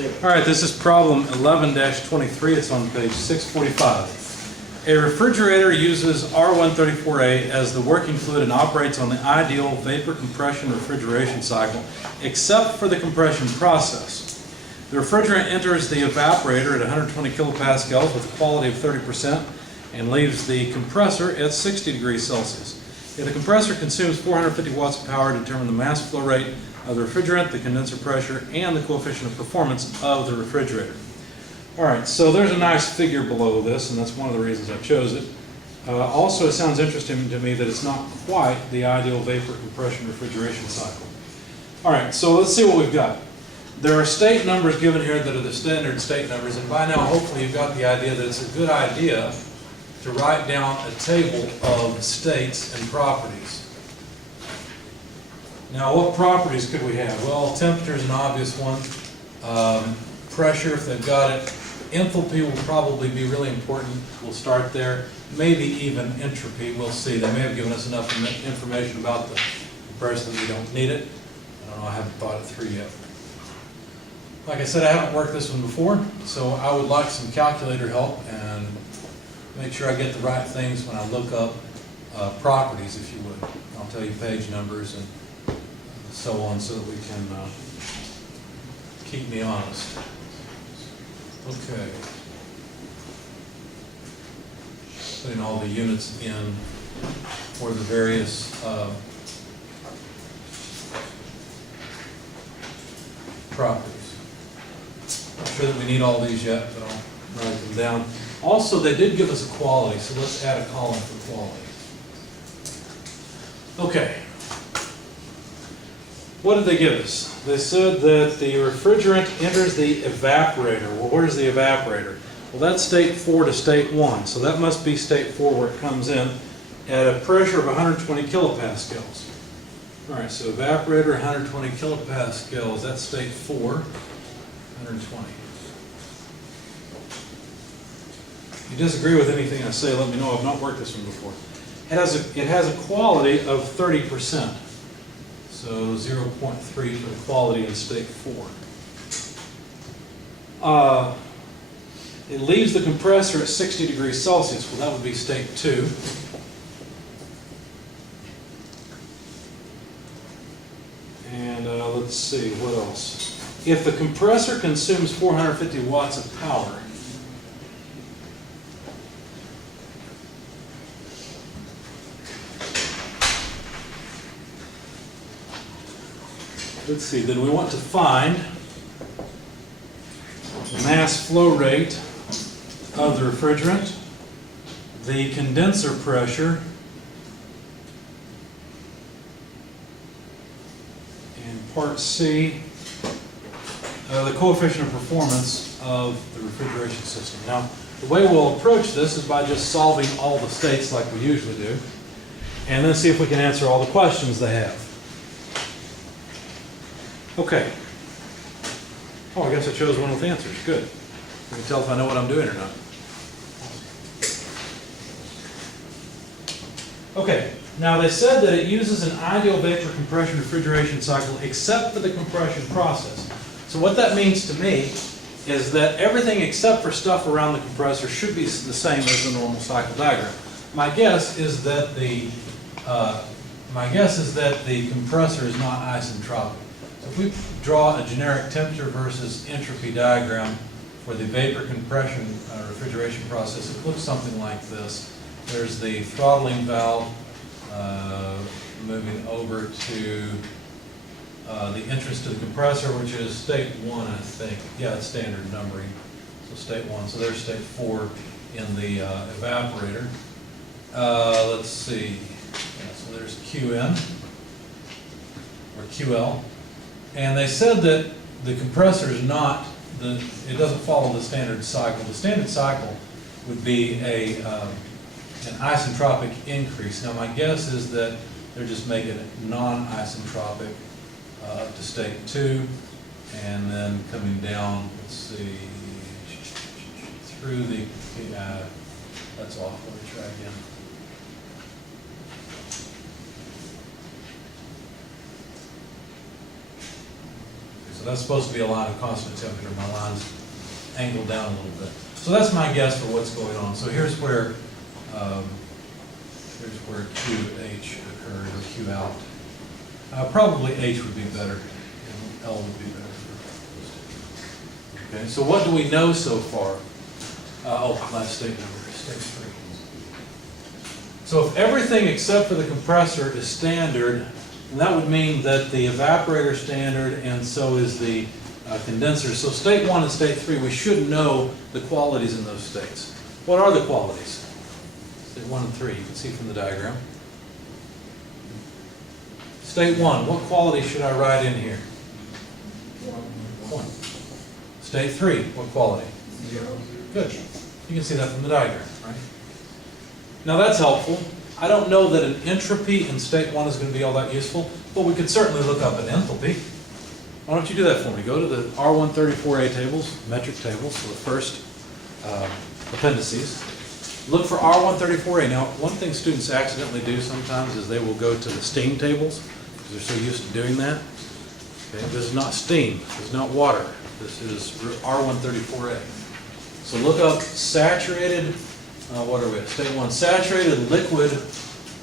All right, this is problem 11-23. It's on page 645. A refrigerator uses R134A as the working fluid and operates on the ideal vapor compression refrigeration cycle, except for the compression process. The refrigerant enters the evaporator at 120 kilopascals with a quality of 30% and leaves the compressor at 60 degrees Celsius. If the compressor consumes 450 watts of power, determine the mass flow rate of the refrigerant, the condenser pressure, and the coefficient of performance of the refrigerator. All right, so there's a nice figure below this, and that's one of the reasons I chose it. Also, it sounds interesting to me that it's not quite the ideal vapor compression refrigeration cycle. All right, so let's see what we've got. There are state numbers given here that are the standard state numbers, and by now, hopefully, you've got the idea that it's a good idea to write down a table of states and properties. Now, what properties could we have? Well, temperature is an obvious one. Pressure, if they've got it. Enthalpy will probably be really important. We'll start there. Maybe even entropy. We'll see. They may have given us enough information about the compression that we don't need it. I don't know. I haven't thought it through yet. Like I said, I haven't worked this one before, so I would like some calculator help and make sure I get the right things when I look up properties, if you would. I'll tell you page numbers and so on, so that we can keep me honest. Okay. Putting all the units in for the various properties. I'm sure that we need all these yet, but I'll write them down. Also, they did give us a quality, so let's add a column for quality. Okay. What did they give us? They said that the refrigerant enters the evaporator. Well, where's the evaporator? Well, that's state 4 to state 1, so that must be state 4 where it comes in at a pressure of 120 kilopascals. All right, so evaporator, 120 kilopascals, that's state 4, 120. If you disagree with anything I say, let me know. I've not worked this one before. It has a quality of 30%. So 0.3 for the quality in state 4. It leaves the compressor at 60 degrees Celsius. Well, that would be state 2. And let's see, what else? If the compressor consumes 450 watts of power, let's see, then we want to find the mass flow rate of the refrigerant, the condenser pressure, and part C, the coefficient of performance of the refrigeration system. Now, the way we'll approach this is by just solving all the states like we usually do, and then see if we can answer all the questions they have. Okay. Oh, I guess I chose one with answers. Good. You can tell if I know what I'm doing or not. Okay. Now, they said that it uses an ideal vapor compression refrigeration cycle except for the compression process. So what that means to me is that everything except for stuff around the compressor should be the same as the normal cycle diagram. My guess is that the compressor is not isentropic. So if we draw a generic temperature versus entropy diagram for the vapor compression refrigeration process, it looks something like this. There's the throttling valve moving over to the entrance to the compressor, which is state 1, I think. Yeah, it's standard numbering. So state 1. So there's state 4 in the evaporator. Let's see. Yeah, so there's QN or QL. And they said that the compressor is not, it doesn't follow the standard cycle. The standard cycle would be an isentropic increase. Now my guess is that they're just making it non-isentropic up to state 2, and then coming down, let's see, through the, that's off, let me try again. So that's supposed to be a line of constant temperature. My line's angled down a little bit. So that's my guess for what's going on. So here's where QH occurred, or Q out. Probably H would be better, and L would be better. Okay, so what do we know so far? Last state number, state 3. So if everything except for the compressor is standard, and that would mean that the evaporator is standard, and so is the condenser. So state 1 and state 3, we should know the qualities in those states. What are the qualities? State 1 and 3, you can see from the diagram. State 1, what quality should I write in here? 1. State 3, what quality? 0. Good. You can see that from the diagram, right? Now that's helpful. I don't know that an entropy in state 1 is going to be all that useful, but we could certainly look up an enthalpy. Why don't you do that for me? Go to the R134A tables, metric tables, so the first appendices. Look for R134A. Now, one thing students accidentally do sometimes is they will go to the steam tables, because they're so used to doing that. Okay, this is not steam. This is not water. This is R134A. So look up saturated, what are we at? State 1, saturated liquid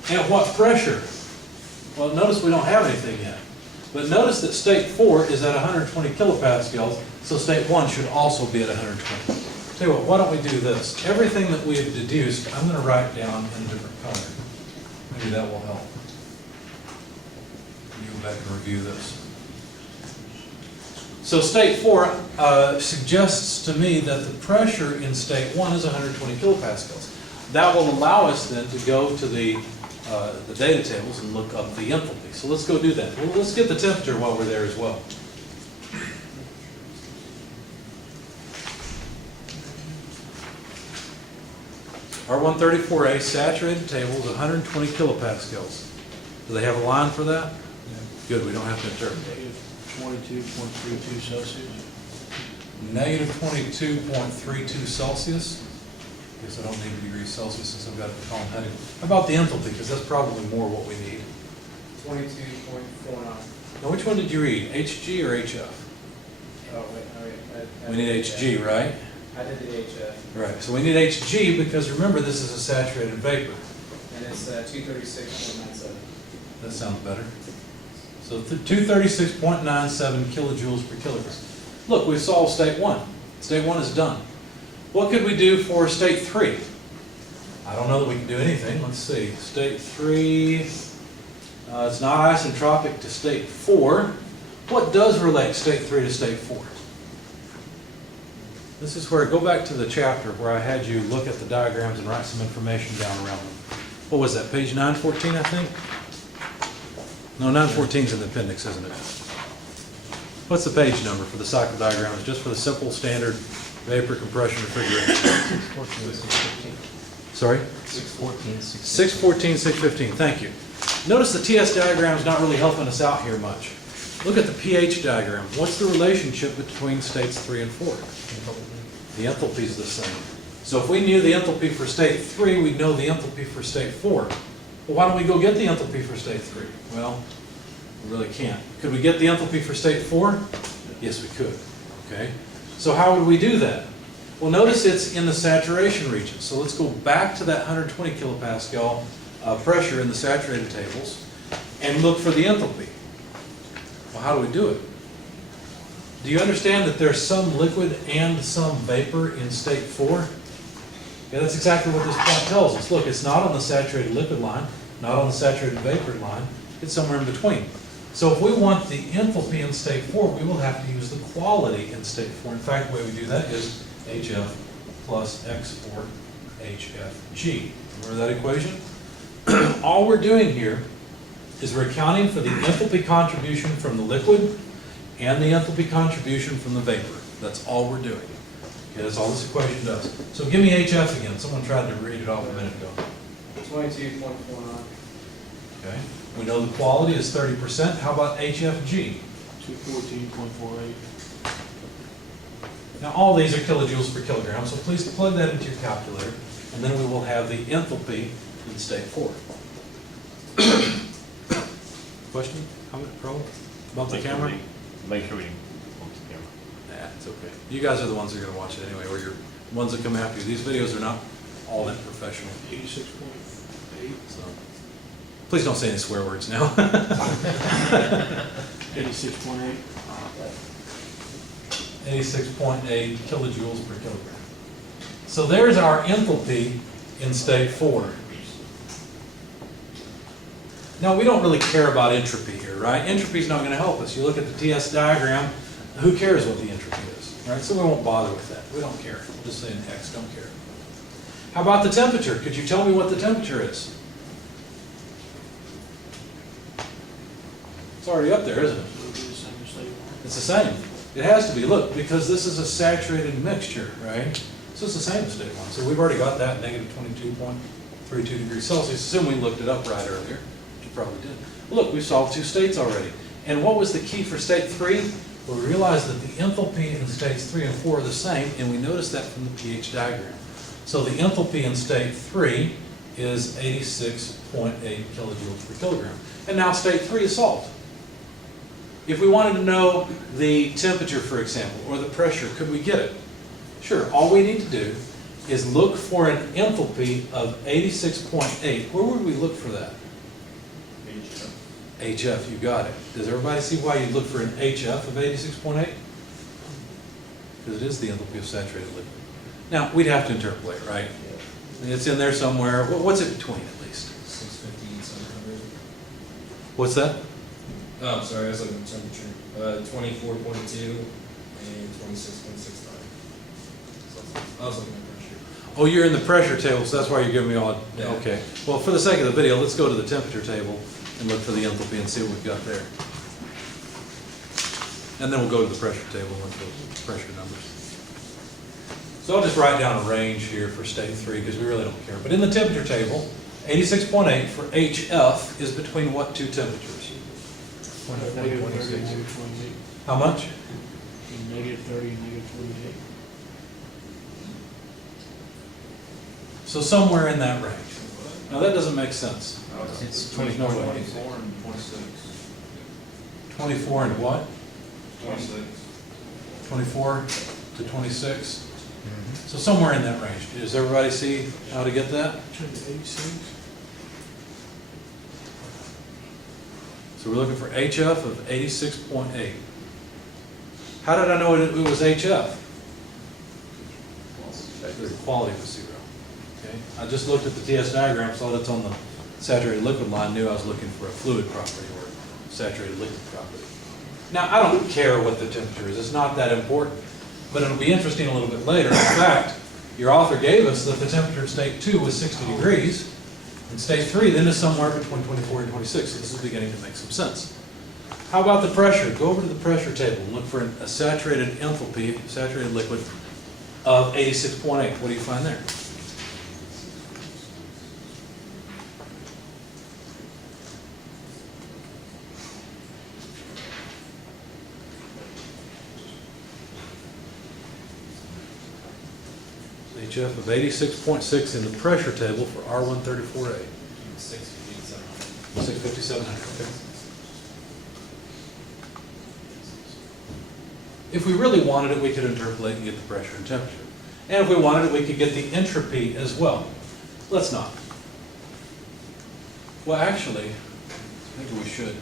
at what pressure? Well, notice we don't have anything yet. But notice that state 4 is at 120 kilopascals, so state 1 should also be at 120. Tell you what, why don't we do this? Everything that we have deduced, I'm going to write down in a different color. Maybe that will help. You go back and review this. So state 4 suggests to me that the pressure in state 1 is 120 kilopascals. That will allow us then to go to the data tables and look up the enthalpy. So let's go do that. Well, let's get the temperature while we're there as well. R134A saturated table is 120 kilopascals. Do they have a line for that? Yeah. Good, we don't have to interpret. 22.32 Celsius. Negative 22.32 Celsius. Guess I don't need degrees Celsius since I've got the column heading. How about the enthalpy? Because that's probably more what we need. 22.49. Now, which one did you read? HG or HF? Oh, wait. We need HG, right? I did the HF, Right. So we need HG because remember this is a saturated vapor. and it's 236.97. That sounds better. So 236.97 kilojoules per kilogram. Look, we've solved state 1. State 1 is done. What could we do for state 3? I don't know that we can do anything. Let's see. State 3, it's not isentropic to state 4. What does relate state 3 to state 4? This is where, go back to the chapter where I had you look at the diagrams and write some information down around them. What was that, page 914, I think? No, 914 is in the appendix, isn't it? What's the page number for the cycle diagrams, just for the simple standard vapor compression refrigeration? 614, 615. Sorry? 614, 614, 615, thank you. Notice the TS diagram is not really helping us out here much. Look at the pH diagram. What's the relationship between states 3 and 4? The enthalpy is the same. So if we knew the enthalpy for state 3, we'd know the enthalpy for state 4. Well, why don't we go get the enthalpy for state 3? Well, we really can't. Could we get the enthalpy for state 4? Yes, we could. Okay. So how would we do that? Well, notice it's in the saturation region. So let's go back to that 120 kilopascal pressure in the saturated tables and look for the enthalpy. Well, how do we do it? Do you understand that there's some liquid and some vapor in state 4? Yeah, that's exactly what this plot tells us. Look, it's not on the saturated liquid line, not on the saturated vapor line. It's somewhere in between. So if we want the enthalpy in state 4, we will have to use the quality in state 4. In fact, the way we do that is HF plus X4 HFG. Remember that equation? All we're doing here is we're accounting for the enthalpy contribution from the liquid and the enthalpy contribution from the vapor. That's all we're doing. Okay, that's all this equation does. So give me HF again. Someone tried to read it off a minute ago. 22.49. Okay. We know the quality is 30%. How about HFG? 214.48. Now all these are kilojoules per kilogram, so please plug that into your calculator, and then we will have the enthalpy in state 4. Question? Comment? Problem? About the camera? Make sure we It's okay. You guys are the ones that are gonna watch it anyway, or you're the ones that come after you. These videos are not all that professional, 86.8. so. Please don't say any swear words now. 86.8. 86.8 kilojoules per kilogram. So there's our enthalpy in state 4. Now, we don't really care about entropy here, right? Entropy is not going to help us. You look at the TS diagram, who cares what the entropy is, right? So we won't bother with that. We don't care. We'll just say an X, don't care. How about the temperature? Could you tell me what the temperature is? It's already up there, isn't it? So it'll be the same as state one. It's the same. It has to be, look, because this is a saturated mixture, right? So it's the same as state 1. So we've already got that, negative 22.32 degrees Celsius. Assume we looked it up right earlier, which you probably did. Look, we've solved 2 states already. And what was the key for state 3? Well, we realized that the enthalpy in states 3 and 4 are the same, and we noticed that from the pH diagram. So the enthalpy in state 3 is 86.8 kilojoules per kilogram. And now state 3 is solved. If we wanted to know the temperature, for example, or the pressure, could we get it? Sure, all we need to do is look for an enthalpy of 86.8. Where would we look for that? HF, you got it. Does everybody see why you look for an HF of 86.8? Because it is the enthalpy of saturated liquid. Now, we'd have to interpolate, right? It's in there somewhere. What's it between, at least? 650 and 700. What's that? Oh, I'm sorry, I was looking at temperature. 24.2 and 26.69. So I was looking at pressure. Oh, you're in the pressure table, so that's why you're giving me all, Yeah. okay. Well, for the sake of the video, let's go to the temperature table and look for the enthalpy and see what we've got there. And then we'll go to the pressure table and look at those pressure numbers. So I'll just write down a range here for state 3 because we really don't care. But in the temperature table, 86.8 for HF is between what 2 temperatures? Negative 30 and negative 28. How much? And negative 30 and negative 28. So somewhere in that range. Now that doesn't make sense. It's There's no way. 24 and 26. 24 and what? 26. 24 to 26? So somewhere in that range. Does everybody see how to get that? Turn to 86. So we're looking for HF of 86.8. How did I know it was HF? The quality was 0. Okay. I just looked at the TS diagram, saw that's on the saturated liquid line, knew I was looking for a fluid property or saturated liquid property. Now, I don't care what the temperature is. It's not that important. But it'll be interesting a little bit later. In fact, your author gave us that the temperature in state 2 was 60 degrees. And state 3 then is somewhere between 24 and 26. So this is beginning to make some sense. How about the pressure? Go over to the pressure table and look for a saturated enthalpy, saturated liquid, of 86.8. What do you find there? HF of 86.6 in the pressure table for R134A. 657. Okay. If we really wanted it, we could interpolate and get the pressure and temperature. And if we wanted it, we could get the entropy as well. Let's not. Well, actually, maybe we should.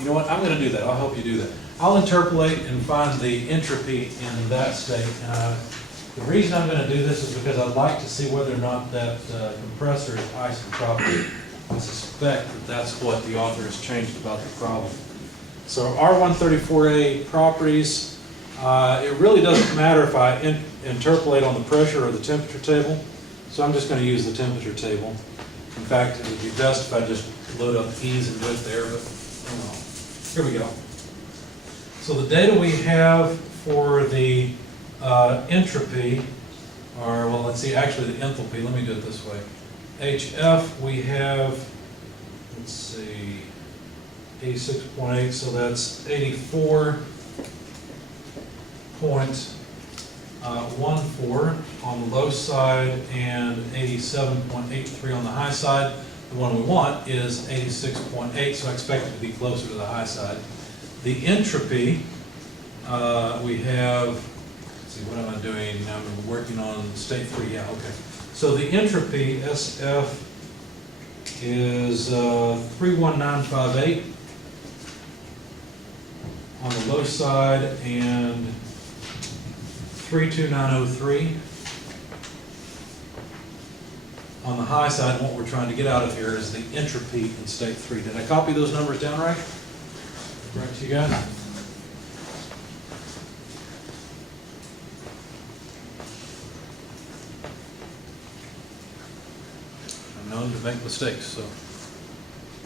You know what? I'm going to do that. I'll help you do that. I'll interpolate and find the entropy in that state. The reason I'm going to do this is because I'd like to see whether or not that compressor is isotropic. I suspect that that's what the author has changed about the problem. So R134A properties, it really doesn't matter if I interpolate on the pressure or the temperature table. So I'm just going to use the temperature table. In fact, it would be best if I just load up E's and do it there, but here we go. So the data we have for the entropy, or well, let's see, actually the enthalpy, let me do it this way. HF, we have, let's see, 86.8, so that's 84.14 on the low side and 87.83 on the high side. The one we want is 86.8, so I expect it to be closer to the high side. The entropy we have, let's see, what am I doing? I'm working on state 3, yeah, okay. So the entropy, SF, is 31958 on the low side and 32903 on the high side. And what we're trying to get out of here is the entropy in state 3. Did I copy those numbers down right? Right to you guys? I'm known to make mistakes, so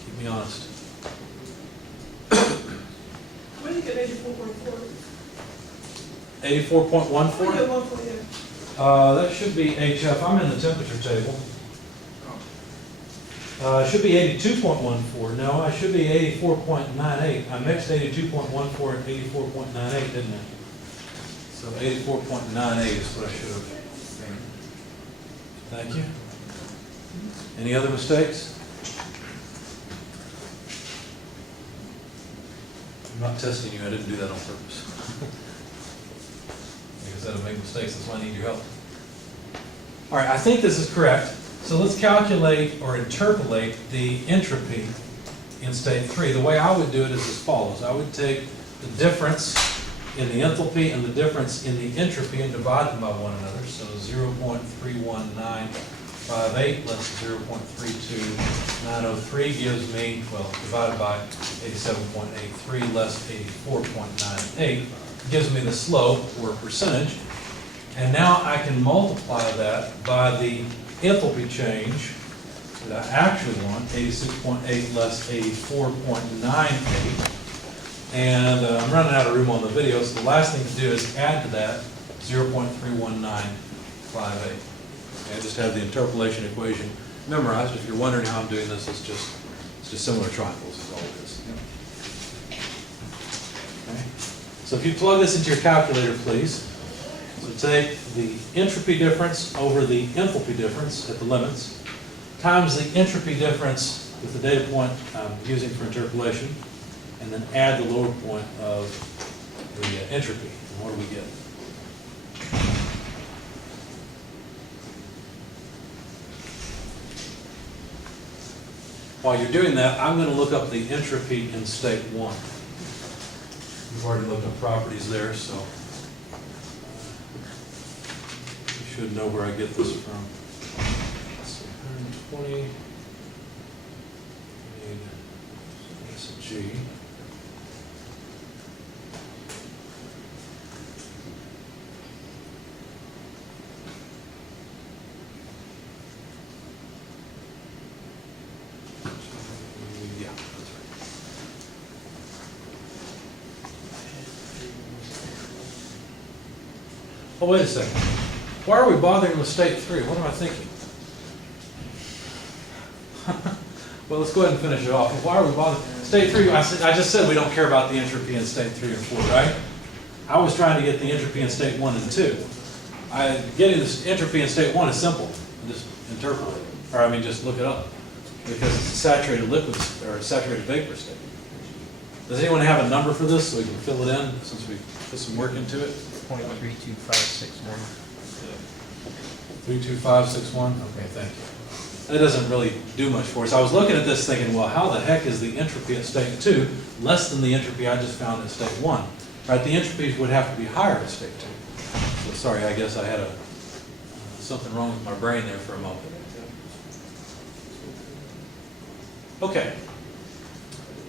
keep me honest. Where did you get 84.4? 84.14? Yeah, 1.4, That should be HF. I'm in the temperature table. It should be 82.14. No, I should be 84.98. I mixed 82.14 and 84.98, didn't I? So 84.98 is what I should have. Thank you. Any other mistakes? I'm not testing you. I didn't do that on purpose. Because that'll make mistakes. That's why I need your help. All right, I think this is correct. So let's calculate or interpolate the entropy in state 3. The way I would do it is as follows. I would take the difference in the enthalpy and the difference in the entropy and divide them by one another. So 0.31958 less 0.32903 gives me, well, divided by 87.83 less 84.98 gives me the slope or percentage. And now I can multiply that by the enthalpy change that I actually want, 86.8 less 84.98. And I'm running out of room on the video, so the last thing to do is add to that 0.31958. Okay, I just have the interpolation equation memorized. If you're wondering how I'm doing this, it's just similar triangles is all it is. Okay. So if you plug this into your calculator, please. So take the entropy difference over the enthalpy difference at the limits, times the entropy difference with the data point I'm using for interpolation, and then add the lower point of the entropy. And what do we get? While you're doing that, I'm going to look up the entropy in state 1. We've already looked up properties there, so you should know where I get this from. Let's see, 120. That's a G. Yeah, that's right. Oh, wait a second. Why are we bothering with state 3? What am I thinking? Well, let's go ahead and finish it off. Why are we bothering? State 3, I just said we don't care about the entropy in state 3 and 4, right? I was trying to get the entropy in state 1 and 2. Getting the entropy in state 1 is simple. Just interpolate it. Or, I mean, just look it up. Because it's a saturated liquid, or a saturated vapor state. Does anyone have a number for this so we can fill it in since we put some work into it? 0.32561. 32561? Okay, thank you. That doesn't really do much for us. I was looking at this thinking, well, how the heck is the entropy at state 2 less than the entropy I just found at state 1? Right, the entropies would have to be higher at state 2. So sorry, I guess I had something wrong with my brain there for a moment. Okay.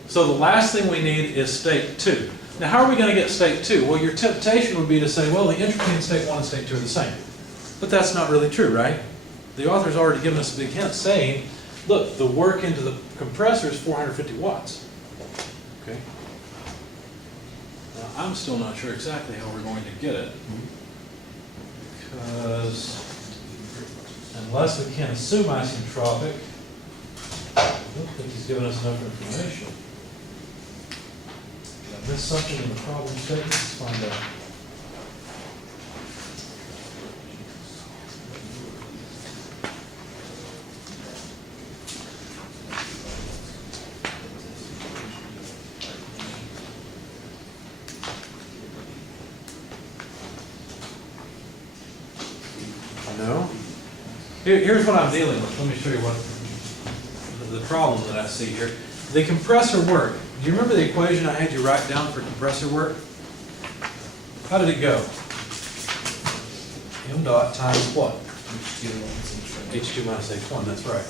So the last thing we need is state 2. Now, how are we going to get state 2? Well, your temptation would be to say, well, the entropy in state 1 and state 2 are the same. But that's not really true, right? The author's already given us a big hint saying, look, the work into the compressor is 450 watts. Okay. Now, I'm still not sure exactly how we're going to get it. Because unless we can assume isentropic, I don't think he's given us enough information. Did I miss something in the problem statement? Let's find out. No. Here's what I'm dealing with. Let me show you what the problem that I see here. The compressor work. Do you remember the equation I had you write down for compressor work? How did it go? M dot times what? H2 minus H1, that's right.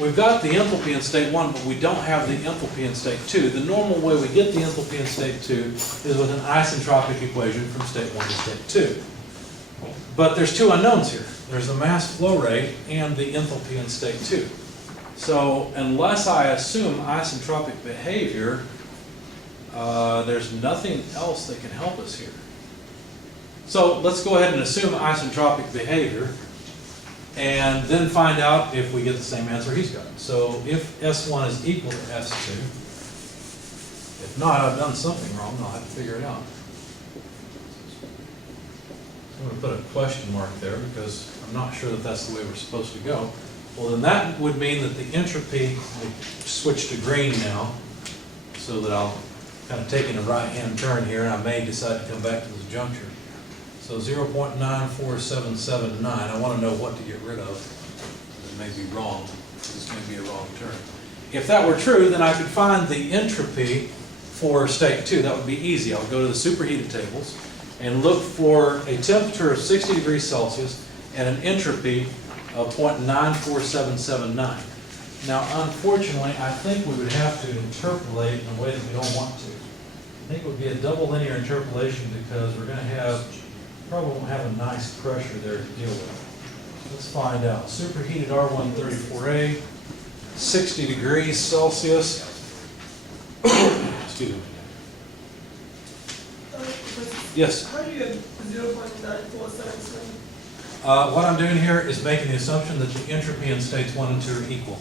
We've got the enthalpy in state 1, but we don't have the enthalpy in state 2. The normal way we get the enthalpy in state 2 is with an isentropic equation from state 1 to state 2. But there's two unknowns here. There's the mass flow rate and the enthalpy in state 2. So unless I assume isentropic behavior, there's nothing else that can help us here. So let's go ahead and assume isentropic behavior and then find out if we get the same answer he's got. So if S1 is equal to S2, if not, I've done something wrong, I'll have to figure it out. I'm going to put a question mark there because I'm not sure that that's the way we're supposed to go. Well, then that would mean that the entropy, will switch to green now, so that I'll kind of taking a right-hand turn here, and I may decide to come back to this juncture. So 0.94779, I want to know what to get rid of. It may be wrong. This may be a wrong turn. If that were true, then I could find the entropy for state 2. That would be easy. I'll go to the superheated tables and look for a temperature of 60 degrees Celsius and an entropy of 0.94779. Now, unfortunately, I think we would have to interpolate in a way that we don't want to. I think it would be a double linear interpolation because we're going to have, probably won't have a nice pressure there to deal with. Let's find out. Superheated R134A, 60 degrees Celsius. Excuse me. Yes? How do you get 0.9477? What I'm doing here is making the assumption that the entropy in states 1 and 2 are equal.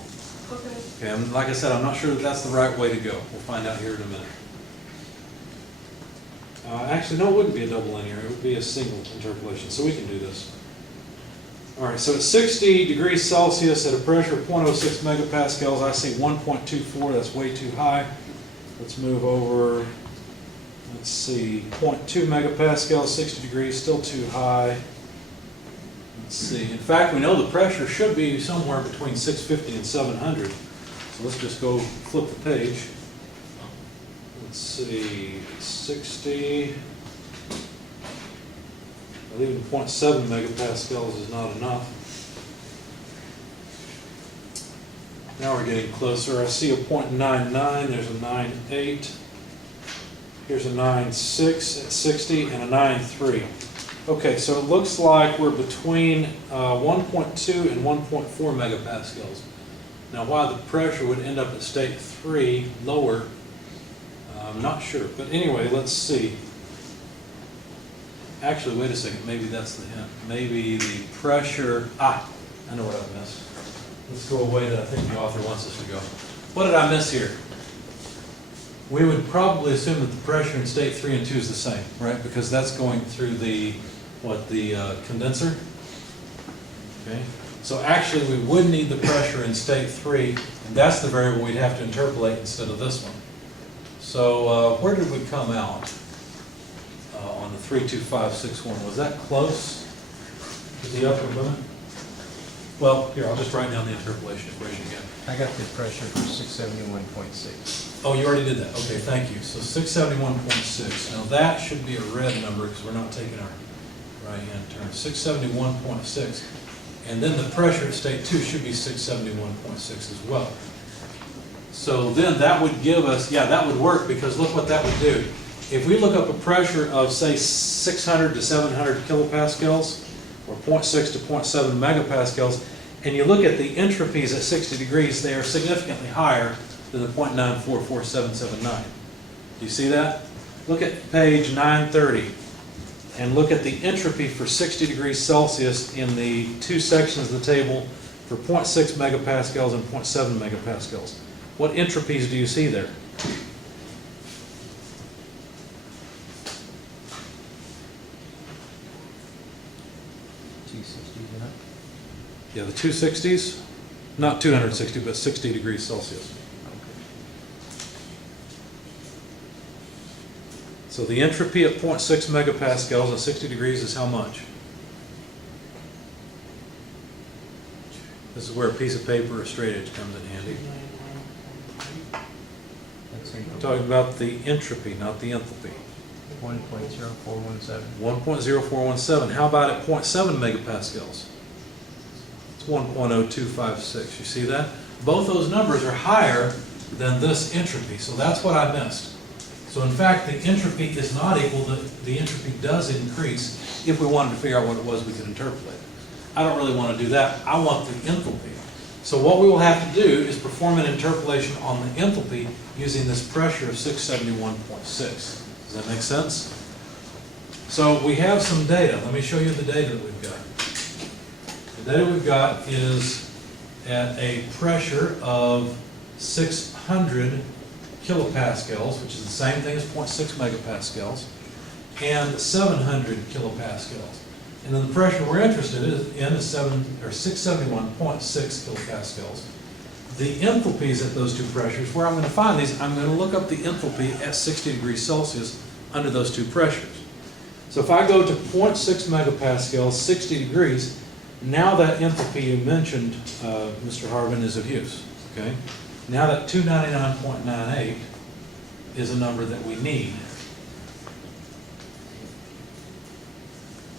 Okay. Okay, and like I said, I'm not sure that that's the right way to go. We'll find out here in a minute. Actually, no, it wouldn't be a double linear. It would be a single interpolation, so we can do this. All right, so at 60 degrees Celsius at a pressure of 0.06 megapascals, I see 1.24. That's way too high. Let's move over. Let's see, 0.2 megapascals, 60 degrees, still too high. Let's see. In fact, we know the pressure should be somewhere between 650 and 700. So let's just go flip the page. Let's see, 60. Well, even 0.7 megapascals is not enough. Now we're getting closer. I see a 0.99. There's a 9.8. Here's a 9.6 at 60 and a 9.3. Okay, so it looks like we're between 1.2 and 1.4 megapascals. Now, why the pressure would end up at state 3 lower, I'm not sure. But anyway, let's see. Actually, wait a second. Maybe that's the hint. Maybe the pressure... I know what I missed. Let's go away that I think the author wants us to go. What did I miss here? We would probably assume that the pressure in state 3 and 2 is the same, right? Because that's going through the, condenser? Okay. So actually, we would need the pressure in state 3, and that's the variable we'd have to interpolate instead of this one. So where did we come out on the 32561? Was that close to the upper limit? Well, here, I'll just write down the interpolation equation again. I got the pressure for 671.6. Oh, you already did that. Okay, thank you. So 671.6. Now that should be a red number because we're not taking our right-hand turn. 671.6. And then the pressure at state 2 should be 671.6 as well. So then that would give us, yeah, that would work because look what that would do. If we look up a pressure of, say, 600 to 700 kilopascals, or 0.6 to 0.7 megapascals, and you look at the entropies at 60 degrees, they are significantly higher than the 0.9447779. Do you see that? Look at page 930 and look at the entropy for 60 degrees Celsius in the two sections of the table for 0.6 megapascals and 0.7 megapascals. What entropies do you see there? Yeah, the 260s, not 260, but 60 degrees Celsius. So the entropy at 0.6 megapascals at 60 degrees is how much? This is where a piece of paper or straight edge comes in handy. That's I'm talking about the entropy, not the enthalpy. 1.0417. 1.0417. How about at 0.7 megapascals? It's 1.0256. You see that? Both those numbers are higher than this entropy, so that's what I missed. So in fact, the entropy is not equal to, the entropy does increase if we wanted to figure out what it was we could interpolate. I don't really want to do that. I want the enthalpy. So what we will have to do is perform an interpolation on the enthalpy using this pressure of 671.6. Does that make sense? So we have some data. Let me show you the data that we've got. The data we've got is at a pressure of 600 kilopascals, which is the same thing as 0.6 megapascals, and 700 kilopascals. And then the pressure we're interested in is 671.6 kilopascals. The enthalpies at those two pressures, where I'm going to find these, I'm going to look up the enthalpy at 60 degrees Celsius under those two pressures. So if I go to 0.6 megapascals, 60 degrees, now that enthalpy you mentioned, Mr. Harvin, is of use. Okay? Now that 299.98 is a number that we need.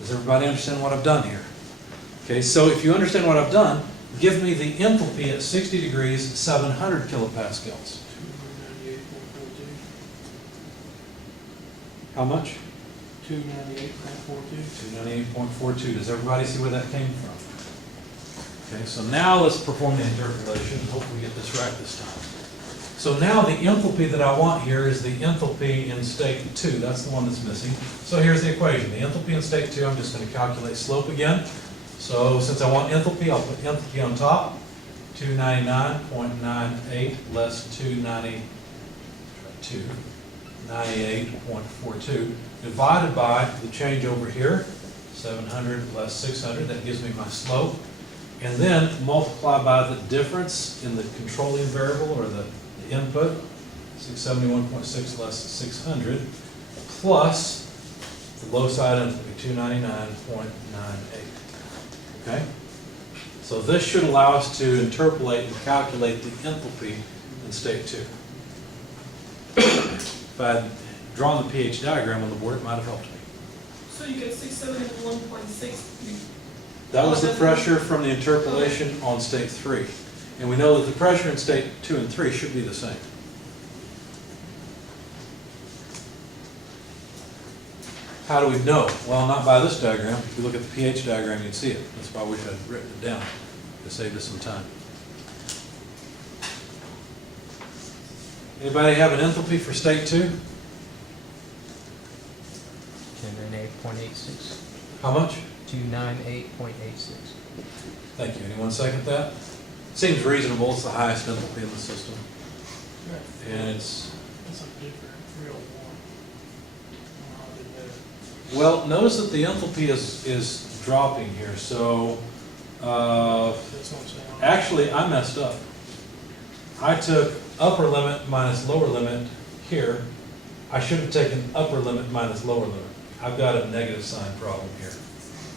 Does everybody understand what I've done here? Okay, so if you understand what I've done, give me the enthalpy at 60 degrees, 700 kilopascals. 298.42. How much? 298.42. 298.42. Does everybody see where that came from? Okay, so now let's perform the interpolation. Hopefully we get this right this time. So now the enthalpy that I want here is the enthalpy in state 2. That's the one that's missing. So here's the equation. The enthalpy in state 2, I'm just going to calculate slope again. So since I want enthalpy, I'll put enthalpy on top. 299.98 less 298.42 divided by the change over here, 700 less 600. That gives me my slope. And then multiply by the difference in the controlling variable or the input, 671.6 less 600, plus the low side enthalpy, 299.98. Okay? So this should allow us to interpolate and calculate the enthalpy in state 2. If I had drawn the pH diagram on the board, it might have helped me. So you get 671.6. That was the pressure from the interpolation on state 3. And we know that the pressure in state 2 and 3 should be the same. How do we know? Well, not by this diagram. If you look at the pH diagram, you'd see it. That's why I wish I'd written it down. It saved us some time. Anybody have an enthalpy for state 2? 298.86. How much? 298.86. Thank you. Anyone second that? Seems reasonable. It's the highest enthalpy in the system. And it's, That's a different, real one. I didn't know. well, notice that the enthalpy is dropping here. So, That's what I'm saying. actually, I messed up. I took upper limit minus lower limit here. I should have taken upper limit minus lower limit. I've got a negative sign problem here.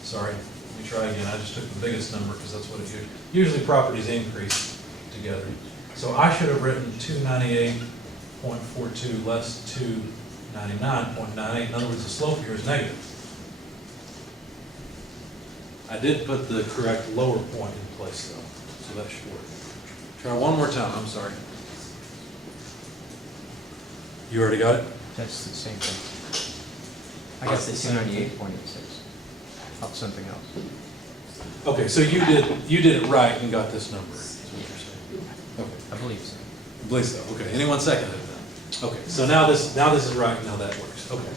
Sorry, let me try again. I just took the biggest number because that's what it usually properties increase together. So I should have written 298.42 less 299.98. In other words, the slope here is negative. I did put the correct lower point in place though, so that should work. Try one more time, I'm sorry. You already got it? That's the same thing. I got the 298.86. Up something else. Okay, so you did it right and got this number, is what you're saying. Okay. I believe so. I believe so. Okay. Anyone second it then? Okay. So now this is right. Now that works. Okay.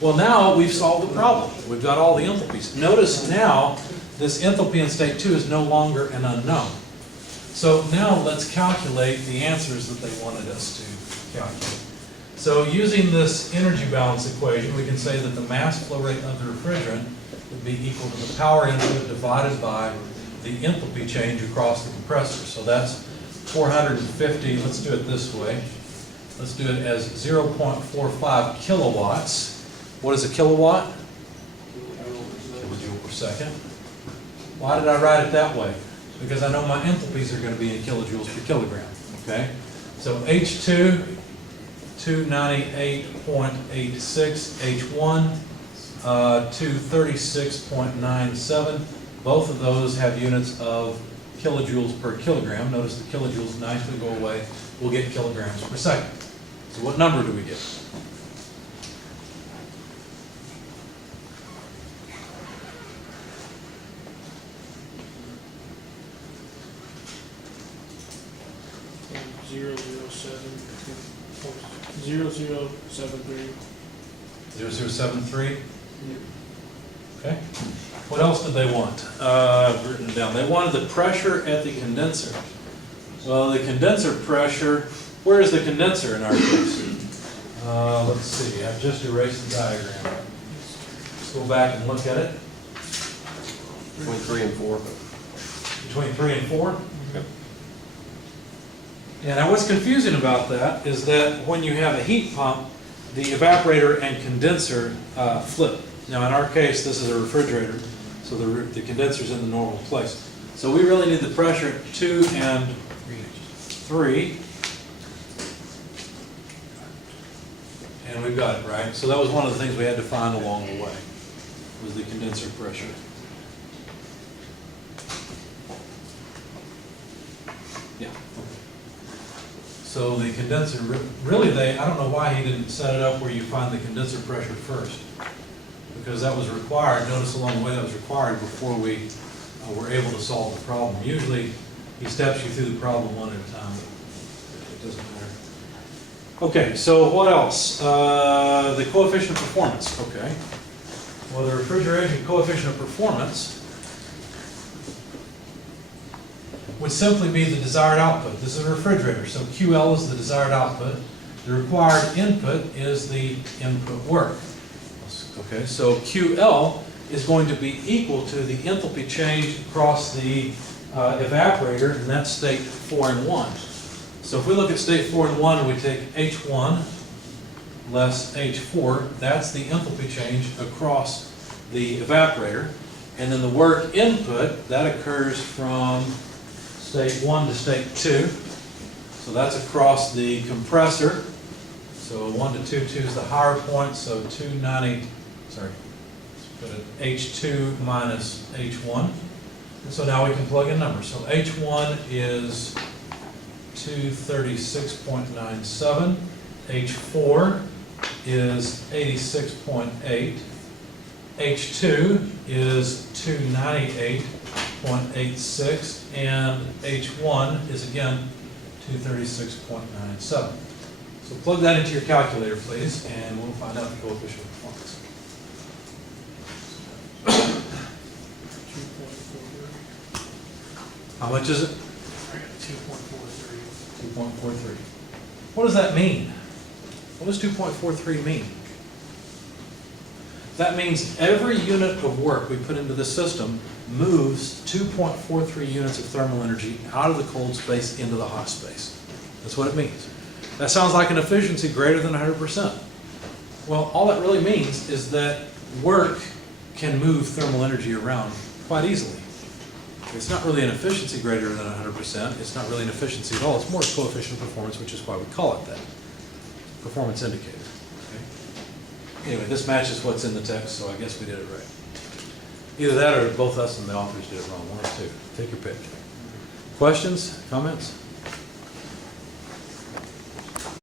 Well, now we've solved the problem. We've got all the enthalpies. Notice now this enthalpy in state 2 is no longer an unknown. So now let's calculate the answers that they wanted us to calculate. So using this energy balance equation, we can say that the mass flow rate of the refrigerant would be equal to the power input divided by the enthalpy change across the compressor. So that's 450, let's do it this way. Let's do it as 0.45 kilowatts. What is a kilowatt? Kilojoule per second. Why did I write it that way? because I know my enthalpies are going to be in kilojoules per kilogram, okay? So H2, 298.86, H1, 236.97. Both of those have units of kilojoules per kilogram. Notice the kilojoules nicely go away. We'll get kilograms per second. So what number do we get? Zero zero seven, 0073. 0073? Okay. What else did they want? I've written it down. They wanted the pressure at the condenser. Well, the condenser pressure, where is the condenser in our case? Let's see, I've just erased the diagram. Let's go back and look at it. Between 3 and 4. Between 3 and 4? Yep. Yeah, now what's confusing about that is that when you have a heat pump, the evaporator and condenser flip. Now in our case, this is a refrigerator, so the condenser's in the normal place. So we really need the pressure at 2 and 3. And we've got it, right? So that was one of the things we had to find along the way, was the condenser pressure. Yeah. So the condenser, really I don't know why he didn't set it up where you find the condenser pressure first. Because that was required, notice along the way that was required before we were able to solve the problem. Usually he steps you through the problem one at a time, but it doesn't matter. Okay, so what else? The coefficient of performance, okay. Well, the refrigeration coefficient of performance would simply be the desired output. This is a refrigerator, so QL is the desired output. The required input is the input work. Okay, so QL is going to be equal to the enthalpy change across the evaporator, and that's state 4 and 1. So if we look at state 4 and 1, we take H1 less H4, that's the enthalpy change across the evaporator. And then the work input, that occurs from state 1 to state 2. So that's across the compressor. So 1 to 2, 2 is the higher point, so 290, sorry, let's put it H2 minus H1. And so now we can plug in numbers. So H1 is 236.97, H4 is 86.8, H2 is 298.86, and H1 is again 236.97. So plug that into your calculator, please, and we'll find out the coefficient of performance. 2.43. How much is it? 2.43. 2.43. What does that mean? What does 2.43 mean? That means every unit of work we put into the system moves 2.43 units of thermal energy out of the cold space into the hot space. That's what it means. That sounds like an efficiency greater than 100%. Well, all that really means is that work can move thermal energy around quite easily. It's not really an efficiency greater than 100%. It's not really an efficiency at all. It's more a coefficient of performance, which is why we call it that. Performance indicator. Okay? Anyway, this matches what's in the text, so I guess we did it right. Either that or both us and the authors did it wrong. One or two. Take your pick. Questions? Comments?